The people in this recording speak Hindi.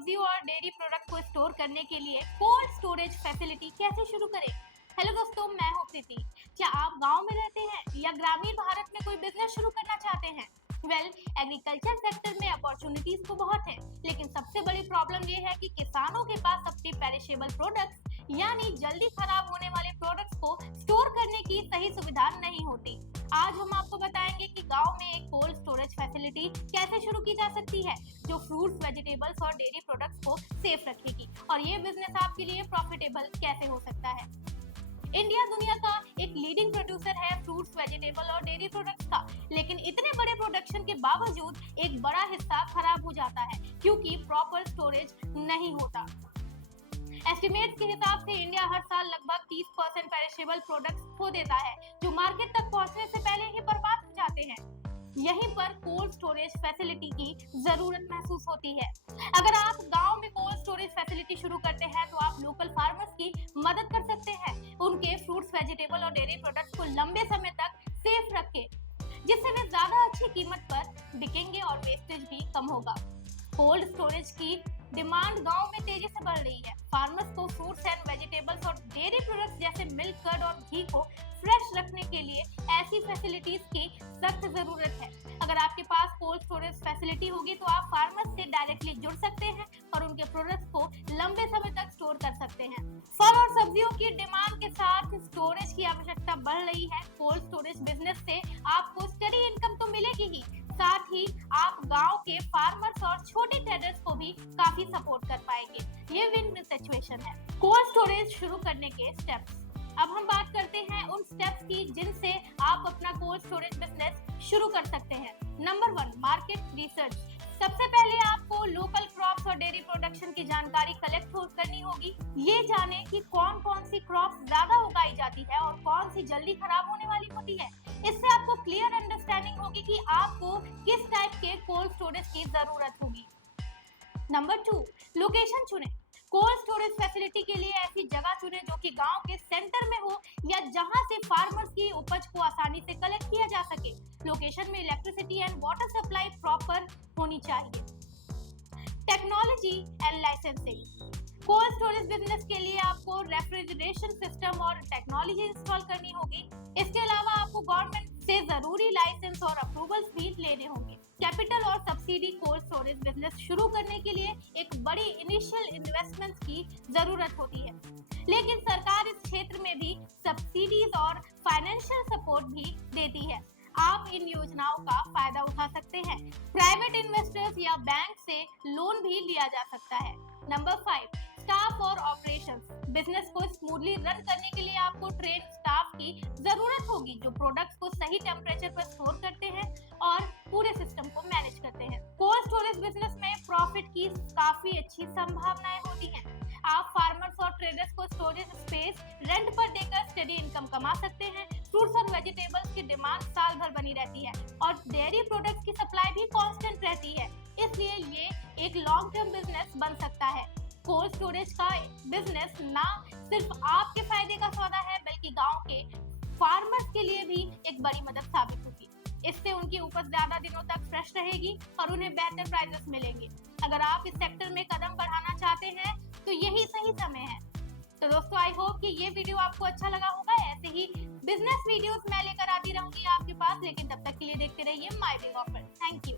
सब्जियों और डेयरी प्रोडक्ट को स्टोर करने के लिए कोल्ड स्टोरेज फैसिलिटी कैसे शुरू करें। हेलो दोस्तों, मैं हूं प्रीति। क्या आप गांव में रहते हैं या ग्रामीण भारत में कोई बिजनेस शुरू करना चाहते हैं? एग्रीकल्चर सेक्टर में अपॉर्चुनिटीज तो बहुत है, लेकिन सबसे बड़ी प्रॉब्लम ये है कि किसानों के पास अपनी पेरिशेबल प्रोडक्ट्स यानी जल्दी खराब होने वाले प्रोडक्ट्स को स्टोर करने की सही सुविधा नहीं होती। आज हम आपको बताएंगे कि गांव में एक कोल्ड स्टोरेज फैसिलिटी कैसे शुरू की जा सकती है जो फ्रूट्स, वेजिटेबल्स और डेयरी प्रोडक्ट्स को सेफ रखेगी, और ये बिजनेस आपके लिए प्रॉफिटेबल कैसे हो सकता है। इंडिया दुनिया का एक लीडिंग प्रोड्यूसर है फ्रूट्स, वेजिटेबल और डेयरी प्रोडक्ट्स का, लेकिन इतने बड़े प्रोडक्शन के बावजूद एक बड़ा हिस्सा खराब हो जाता है क्योंकि प्रॉपर स्टोरेज नहीं होता। एस्टिमेट्स के हिसाब से इंडिया हर साल लगभग 30% पेरिशेबल प्रोडक्ट्स खो देता है जो मार्केट तक पहुंचने से पहले ही बर्बाद हो जाते हैं। यहीं पर कोल्ड स्टोरेज फैसिलिटी की जरूरत महसूस होती है। अगर आप गांव में कोल्ड स्टोरेज फैसिलिटी शुरू करते हैं तो आप लोकल फार्मर्स की मदद कर सकते हैं, उनके फ्रूट्स, वेजिटेबल और डेयरी प्रोडक्ट्स को लंबे समय तक सेफ रखें, जिससे वे ज्यादा अच्छी कीमत पर बिकेंगे और वेस्टेज भी कम होगा। कोल्ड स्टोरेज की डिमांड गांव में तेजी से बढ़ रही है। फार्मर्स को फ्रूट्स एंड वेजिटेबल्स और डेयरी प्रोडक्ट्स जैसे मिल्क, कर्ड और घी को फ्रेश रखने के लिए ऐसी फैसिलिटीज की सख्त जरूरत है। अगर आपके पास कोल्ड स्टोरेज फैसिलिटी होगी तो आप फार्मर्स से डायरेक्टली जुड़ सकते हैं और उनके प्रोडक्ट्स को लंबे समय तक स्टोर कर सकते हैं। फल और सब्जियों की डिमांड के साथ स्टोरेज की आवश्यकता बढ़ रही है। कोल्ड स्टोरेज बिजनेस से आपको स्टेडी इनकम तो मिलेगी ही, साथ ही आप गांव के फार्मर्स और छोटे ट्रेडर्स को भी काफी सपोर्ट कर पाएंगे। ये विन विन सिचुएशन है। कोल्ड स्टोरेज शुरू करने के स्टेप्स। अब हम बात करते हैं उन स्टेप्स की जिनसे आप अपना कोल्ड स्टोरेज बिजनेस शुरू कर सकते हैं। Number 1, market research. सबसे पहले आपको लोकल क्रॉप्स और डेयरी प्रोडक्शन की जानकारी कलेक्ट करनी होगी। ये जाने कि कौन कौन सी क्रॉप्स ज्यादा उगाई जाती है और कौन सी जल्दी खराब होने वाली होती है। इससे आपको क्लियर अंडरस्टैंडिंग होगी कि आपको किस टाइप के कोल्ड स्टोरेज की जरूरत होगी। नंबर 2, लोकेशन चुनें। कोल्ड स्टोरेज फैसिलिटी के लिए ऐसी जगह चुनें जो कि गांव के सेंटर में हो या जहां से फार्मर्स की उपज को आसानी से कलेक्ट किया जा सके। लोकेशन में electricity and water supply proper होनी चाहिए। Technology and licensing. Cold storage business के लिए आपको रेफ्रिजरेशन सिस्टम और टेक्नोलॉजी इंस्टॉल करनी होगी। इसके अलावा आपको गवर्नमेंट से जरूरी लाइसेंस और अप्रूवल्स भी लेने होंगे। कैपिटल और सब्सिडी। कोल्ड स्टोरेज बिजनेस शुरू करने के लिए एक बड़ी इनिशियल इन्वेस्टमेंट की जरूरत होती है, लेकिन सरकार इस क्षेत्र में भी सब्सिडीज और फाइनेंशियल सपोर्ट भी देती है। आप इन योजनाओं का फायदा उठा सकते हैं। प्राइवेट इन्वेस्टर्स या बैंक से लोन भी लिया जा सकता है। नंबर 5, स्टाफ और ऑपरेशंस। बिजनेस को स्मूथली रन करने के लिए आपको ट्रेन स्टाफ की जरूरत होगी जो प्रोडक्ट्स को सही टेम्परेचर पर स्टोर करते हैं और पूरे सिस्टम को मैनेज करते हैं। कोल्ड स्टोरेज बिजनेस में प्रॉफिट की काफी अच्छी संभावनाएं होती हैं। आप फार्मर्स और ट्रेडर्स को स्टोरेज स्पेस रेंट पर देकर स्टेडी इनकम कमा सकते हैं। फ्रूट्स और वेजिटेबल्स की डिमांड साल भर बनी रहती है और डेयरी प्रोडक्ट्स की सप्लाई भी कांस्टेंट रहती है, इसलिए ये एक लॉन्ग टर्म बिजनेस बन सकता है। कोल्ड स्टोरेज का बिजनेस ना सिर्फ आपके फायदे का सौदा है बल्कि गांव के फार्मर्स के लिए भी एक बड़ी मदद साबित होगी। इससे उनकी उपज ज्यादा दिनों तक फ्रेश रहेगी और उन्हें बेहतर प्राइसेस मिलेंगे। अगर आप इस सेक्टर में कदम बढ़ाना चाहते हैं तो यही सही समय है। तो दोस्तों, आई होप कि ये वीडियो आपको अच्छा लगा होगा। ऐसे ही बिजनेस वीडियोस मैं लेकर आती रहूंगी आपके पास, लेकिन तब तक के लिए देखते रहिए my big offer. Thank you.